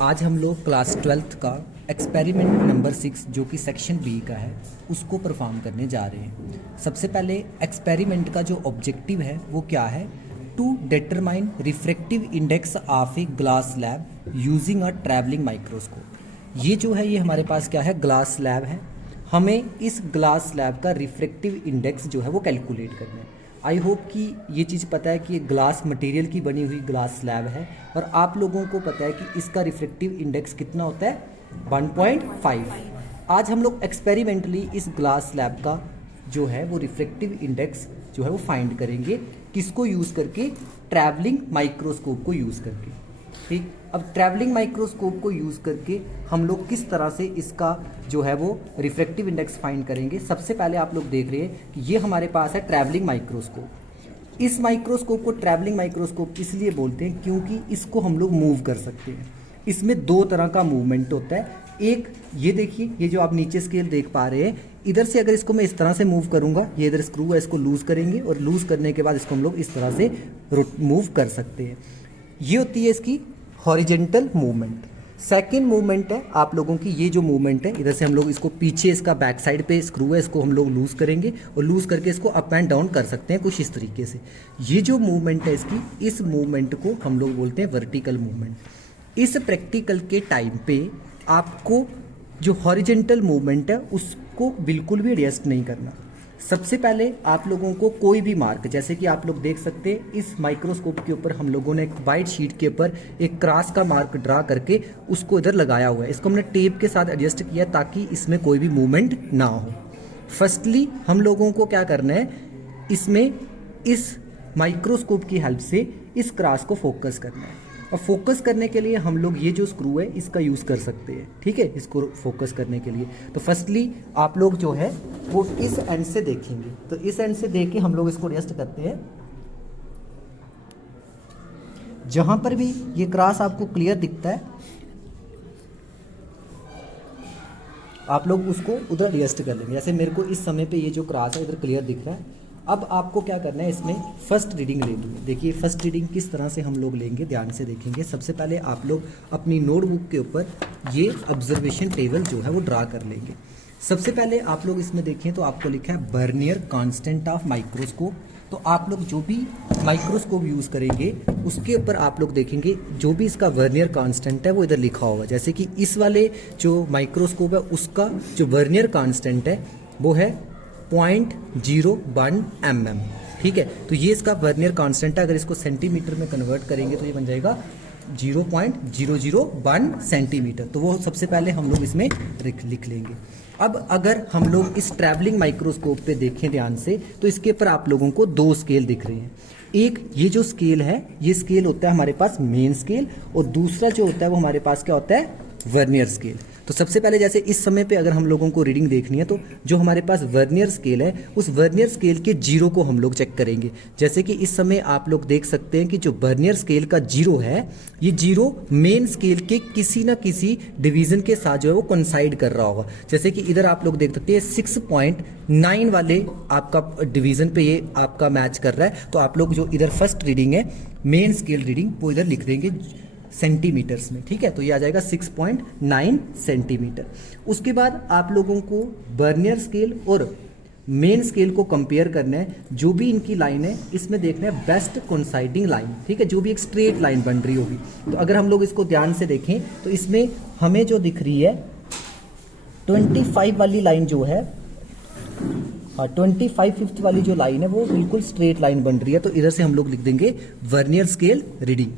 आज हम लोग क्लास 12th का एक्सपेरिमेंट नंबर 6 जो कि सेक्शन बी का है उसको परफॉर्म करने जा रहे हैं। सबसे पहले एक्सपेरिमेंट का जो ऑब्जेक्टिव है वो क्या है, to determine refractive index of a glass slab using a travelling microscope. ये जो है ये हमारे पास क्या है, ग्लास स्लैब है। हमें इस ग्लास स्लैब का रिफ्रैक्टिव इंडेक्स जो है वो कैलकुलेट करना है। आई होप कि ये चीज़ पता है कि ये ग्लास मटेरियल की बनी हुई ग्लास स्लैब है और आप लोगों को पता है कि इसका रिफ्रैक्टिव इंडेक्स कितना होता है, 1.5। आज हम लोग एक्सपेरिमेंटली इस ग्लास स्लैब का जो है वो रिफ्रैक्टिव इंडेक्स जो है वो फाइंड करेंगे, किसको यूज़ करके, ट्रैवलिंग माइक्रोस्कोप को यूज़ करके। ठीक, अब ट्रैवलिंग माइक्रोस्कोप को यूज़ करके हम लोग किस तरह से इसका जो है वो रिफ्रैक्टिव इंडेक्स फाइंड करेंगे। सबसे पहले आप लोग देख रहे हैं कि ये हमारे पास है ट्रैवलिंग माइक्रोस्कोप। इस माइक्रोस्कोप को ट्रैवलिंग माइक्रोस्कोप इसलिए बोलते हैं क्योंकि इसको हम लोग मूव कर सकते हैं। इसमें दो तरह का मूवमेंट होता है। एक ये देखिए, ये जो आप नीचे स्केल देख पा रहे हैं, इधर से अगर इसको मैं इस तरह से मूव करूंगा, ये इधर स्क्रू है, इसको लूज़ करेंगे और लूज़ करने के बाद इसको हम लोग इस तरह से मूव कर सकते हैं। ये होती है इसकी हॉरिजेंटल मूवमेंट। सेकेंड मूवमेंट है आप लोगों की, ये जो मूवमेंट है, इधर से हम लोग इसको पीछे, इसका बैक साइड पे स्क्रू है, इसको हम लोग लूज़ करेंगे और लूज़ करके इसको अप एंड डाउन कर सकते हैं कुछ इस तरीके से। ये जो मूवमेंट है इसकी, इस मूवमेंट को हम लोग बोलते हैं वर्टिकल मूवमेंट। इस प्रैक्टिकल के टाइम पे आपको जो हॉरिजेंटल मूवमेंट है उसको बिल्कुल भी एडजस्ट नहीं करना। सबसे पहले आप लोगों को कोई भी मार्क, जैसे कि आप लोग देख सकते हैं इस माइक्रोस्कोप के ऊपर हम लोगों ने एक वाइट शीट के ऊपर एक क्रॉस का मार्क ड्रा करके उसको इधर लगाया हुआ है। इसको हमने टेप के साथ एडजस्ट किया ताकि इसमें कोई भी मूवमेंट ना हो। फर्स्टली हम लोगों को क्या करना है, इसमें इस माइक्रोस्कोप की हेल्प से इस क्रॉस को फोकस करना है। और फोकस करने के लिए हम लोग ये जो स्क्रू है इसका यूज़ कर सकते हैं। ठीक है, इसको फोकस करने के लिए तो फर्स्टली आप लोग जो है वो इस एंड से देखेंगे, तो इस एंड से देख के हम लोग इसको एडजस्ट करते हैं। जहां पर भी ये क्रॉस आपको क्लियर दिखता है आप लोग उसको उधर एडजस्ट कर लेंगे। जैसे मेरे को इस समय पे ये जो क्रॉस है इधर क्लियर दिख रहा है। अब आपको क्या करना है, इसमें फर्स्ट रीडिंग लेनी है। देखिए फर्स्ट रीडिंग किस तरह से हम लोग लेंगे, ध्यान से देखेंगे। सबसे पहले आप लोग अपनी नोटबुक के ऊपर ये ऑब्जर्वेशन टेबल जो है वो ड्रा कर लेंगे। सबसे पहले आप लोग इसमें देखें तो आपको लिखा है वर्नियर कांस्टेंट ऑफ माइक्रोस्कोप। तो आप लोग जो भी माइक्रोस्कोप यूज़ करेंगे उसके ऊपर आप लोग देखेंगे जो भी इसका वर्नियर कांस्टेंट है वो इधर लिखा होगा। जैसे कि इस वाले जो माइक्रोस्कोप है उसका जो वर्नियर कांस्टेंट है वो है 0.01 mm। ठीक है, तो ये इसका वर्नियर कांस्टेंट है। अगर इसको सेंटीमीटर में कन्वर्ट करेंगे तो ये बन जाएगा 0.001 सेंटीमीटर। तो वो सबसे पहले हम लोग इसमें लिख लेंगे। अब अगर हम लोग इस ट्रैवलिंग माइक्रोस्कोप पे देखें ध्यान से तो इसके ऊपर आप लोगों को दो स्केल दिख रहे हैं। एक ये जो स्केल है ये स्केल होता है हमारे पास मेन स्केल, और दूसरा जो होता है वो हमारे पास क्या होता है, वर्नियर स्केल। तो सबसे पहले जैसे इस समय पे अगर हम लोगों को रीडिंग देखनी है तो जो हमारे पास वर्नियर स्केल है उस वर्नियर स्केल के जीरो को हम लोग चेक करेंगे। जैसे कि इस समय आप लोग देख सकते हैं कि जो वर्नियर स्केल का जीरो है ये जीरो मेन स्केल के किसी ना किसी डिवीजन के साथ जो है वो कोइंसाइड कर रहा होगा। जैसे कि इधर आप लोग देख सकते हैं 6.9 वाले आपका डिवीजन पे ये आपका मैच कर रहा है। तो आप लोग जो इधर फर्स्ट रीडिंग है मेन स्केल रीडिंग वो इधर लिख देंगे सेंटीमीटर्स में। ठीक है, तो ये आ जाएगा 6.9 सेंटीमीटर। उसके बाद आप लोगों को वर्नियर स्केल और मेन स्केल को कंपेयर करना है। जो भी इनकी लाइन है इसमें देखना है बेस्ट कोइंसाइडिंग लाइन। ठीक है, जो भी एक स्ट्रेट लाइन बन रही होगी। तो अगर हम लोग इसको ध्यान से देखें तो इसमें हमें जो दिख रही है 25 वाली लाइन जो है, हाँ 25 वाली जो लाइन है वो बिल्कुल स्ट्रेट लाइन बन रही है। तो इधर से हम लोग लिख देंगे वर्नियर स्केल रीडिंग।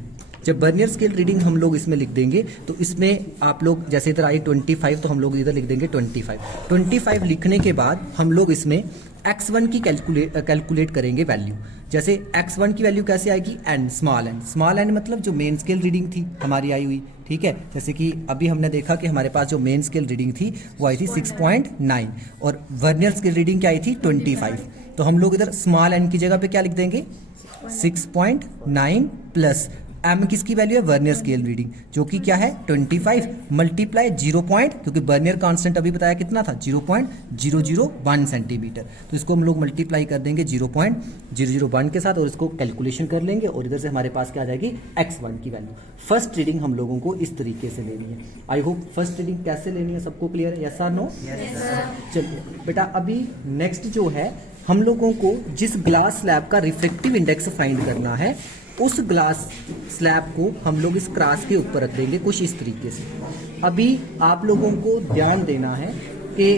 जब वर्नियर स्केल रीडिंग हम लोग इसमें लिख देंगे तो इसमें आप लोग जैसे इधर आई 25 तो हम लोग इधर लिख देंगे 25 लिखने के बाद हम लोग इसमें x1 की कैलकुलेट करेंगे वैल्यू। जैसे x1 की वैल्यू कैसे आएगी, n, स्मॉल n मतलब जो मेन स्केल रीडिंग थी हमारी आई हुई। ठीक है, जैसे कि अभी हमने देखा कि हमारे पास जो मेन स्केल रीडिंग थी वो आई थी 6.9 और वर्नियर स्केल रीडिंग क्या आई थी 25। तो हम लोग इधर स्मॉल n की जगह पे क्या लिख देंगे 6.9 प्लस एम किसकी वैल्यू है, वर्नियर स्केल रीडिंग, जो कि क्या है 25 मल्टीप्लाई 0 पॉइंट, क्योंकि वर्नियर कांस्टेंट अभी बताया कितना था 0.001 सेंटीमीटर, तो इसको हम लोग मल्टीप्लाई कर देंगे 0.001 के साथ और इसको कैलकुलेशन कर लेंगे और इधर से हमारे पास क्या आ जाएगी x1 की वैल्यू। फर्स्ट रीडिंग हम लोगों को इस तरीके से लेनी है। आई होप फर्स्ट रीडिंग कैसे लेनी है सबको क्लियर है, यस और नो? चलिए बेटा, अभी नेक्स्ट जो है हम लोगों को जिस ग्लास स्लैब का रिफ्लेक्टिव इंडेक्स फाइंड करना है, उस ग्लास स्लैब को हम लोग इस क्रॉस के ऊपर रख देंगे कुछ इस तरीके से। अभी आप लोगों को ध्यान देना है कि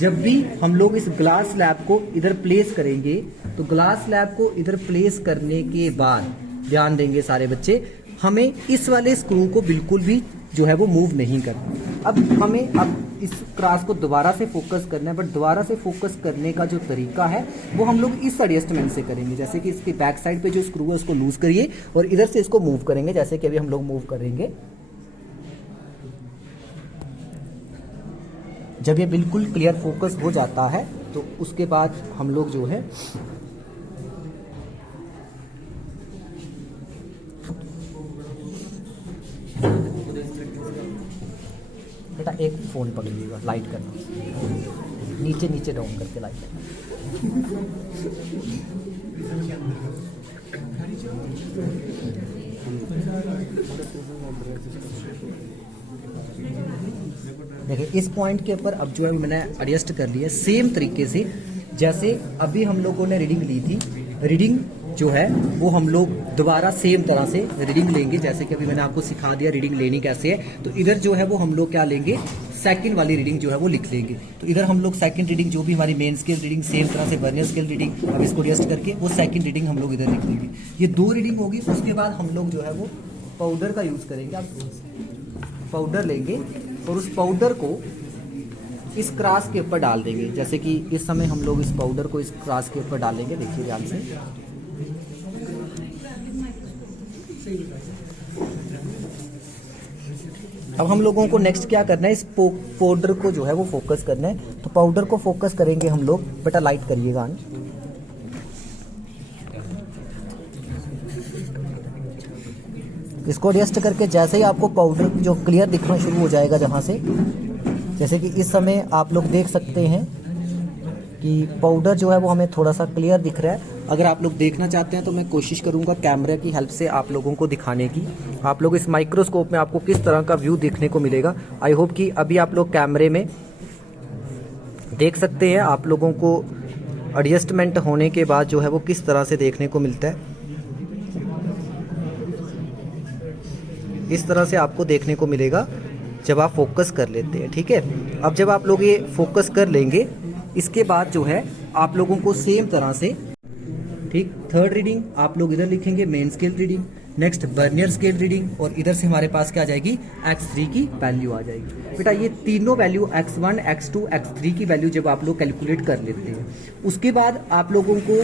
जब भी हम लोग इस ग्लास स्लैब को इधर प्लेस करेंगे, तो ग्लास स्लैब को इधर प्लेस करने के बाद ध्यान देंगे सारे बच्चे, हमें इस वाले स्क्रू को बिल्कुल भी जो है वो मूव नहीं करना। अब हमें इस क्रॉस को दोबारा से फोकस करना है, बट दोबारा से फोकस करने का जो तरीका है वो हम लोग इस एडजस्टमेंट से करेंगे। जैसे कि इसकी बैक साइड पे जो स्क्रू है उसको लूज करिए और इधर से इसको मूव करेंगे, जैसे कि अभी हम लोग मूव करेंगे। जब ये बिल्कुल क्लियर फोकस हो जाता है तो उसके बाद हम लोग जो है बेटा एक फ़ोन पकड़िएगा, लाइट करना, नीचे नीचे डाउन करके लाइट करना। देखिए इस पॉइंट के ऊपर अब जो है मैंने एडजस्ट कर लिया सेम तरीके से जैसे अभी हम लोगों ने रीडिंग ली थी। रीडिंग जो है वो हम लोग दोबारा सेम तरह से रीडिंग लेंगे, जैसे कि अभी मैंने आपको सिखा दिया रीडिंग लेनी कैसे है। तो इधर जो है वो हम लोग क्या लेंगे, सेकंड वाली रीडिंग जो है वो लिख लेंगे। तो इधर हम लोग सेकंड रीडिंग जो भी हमारी मेन स्केल रीडिंग सेम तरह से वर्नियर स्केल रीडिंग, अब इसको एडजस्ट करके वो सेकंड रीडिंग हम लोग इधर लिख देंगे। ये 2 रीडिंग होगी। उसके बाद हम लोग जो है वो पाउडर का यूज़ करेंगे। आप पाउडर लेंगे और उस पाउडर को इस क्रॉस के ऊपर डाल देंगे, जैसे कि इस समय हम लोग इस पाउडर को इस क्रॉस के ऊपर डालेंगे। देखिए ध्यान से, अब हम लोगों को नेक्स्ट क्या करना है, इस पाउडर को जो है वो फोकस करना है। तो पाउडर को फोकस करेंगे हम लोग। बेटा लाइट करिएगा, इसको एडजस्ट करके जैसे ही आपको पाउडर जो क्लियर दिखना शुरू हो जाएगा, जहाँ से जैसे कि इस समय आप लोग देख सकते हैं कि पाउडर जो है वो हमें थोड़ा सा क्लियर दिख रहा है। अगर आप लोग देखना चाहते हैं तो मैं कोशिश करूंगा कैमरे की हेल्प से आप लोगों को दिखाने की। आप लोग इस माइक्रोस्कोप में आपको किस तरह का व्यू देखने को मिलेगा। आई होप कि अभी आप लोग कैमरे में देख सकते हैं, आप लोगों को एडजस्टमेंट होने के बाद जो है वो किस तरह से देखने को मिलता है। इस तरह से आपको देखने को मिलेगा जब आप फोकस कर लेते हैं। ठीक है, अब जब आप लोग ये फोकस कर लेंगे, इसके बाद जो है आप लोगों को सेम तरह से ठीक थर्ड रीडिंग आप लोग इधर लिखेंगे main scale reading, next vernier scale reading, और इधर से हमारे पास क्या आ जाएगी x3 की वैल्यू आ जाएगी। बेटा ये तीनों वैल्यू x1, x2, x3 की वैल्यू जब आप लोग कैलकुलेट कर लेते हैं, उसके बाद आप लोगों को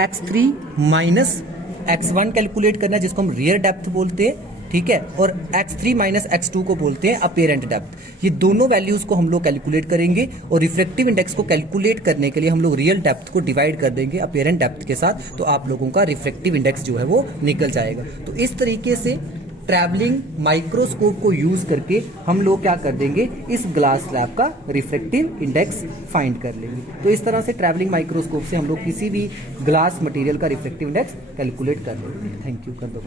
x3 माइनस x1 कैलकुलेट करना है, जिसको हम रियर डेप्थ बोलते हैं। ठीक है, और x3 माइनस x2 को बोलते हैं अपेरेंट डेप्थ। ये दोनों वैल्यूज को हम लोग कैलकुलेट करेंगे और रिफ्लेक्टिव इंडेक्स को कैलकुलेट करने के लिए हम लोग रियल डेप्थ को डिवाइड कर देंगे अपेरेंट डेप्थ के साथ, तो आप लोगों का रिफ्लेक्टिव इंडेक्स जो है वो निकल जाएगा। तो इस तरीके से ट्रैवलिंग माइक्रोस्कोप को यूज करके हम लोग क्या कर देंगे, इस ग्लास स्लैब का रिफ्लेक्टिव इंडेक्स फाइंड कर लेंगे। तो इस तरह से ट्रैवलिंग माइक्रोस्कोप से हम लोग किसी भी ग्लास मटेरियल का रिफ्लेक्टिव इंडेक्स कैलकुलेट कर लेंगे। थैंक यू, कर दो।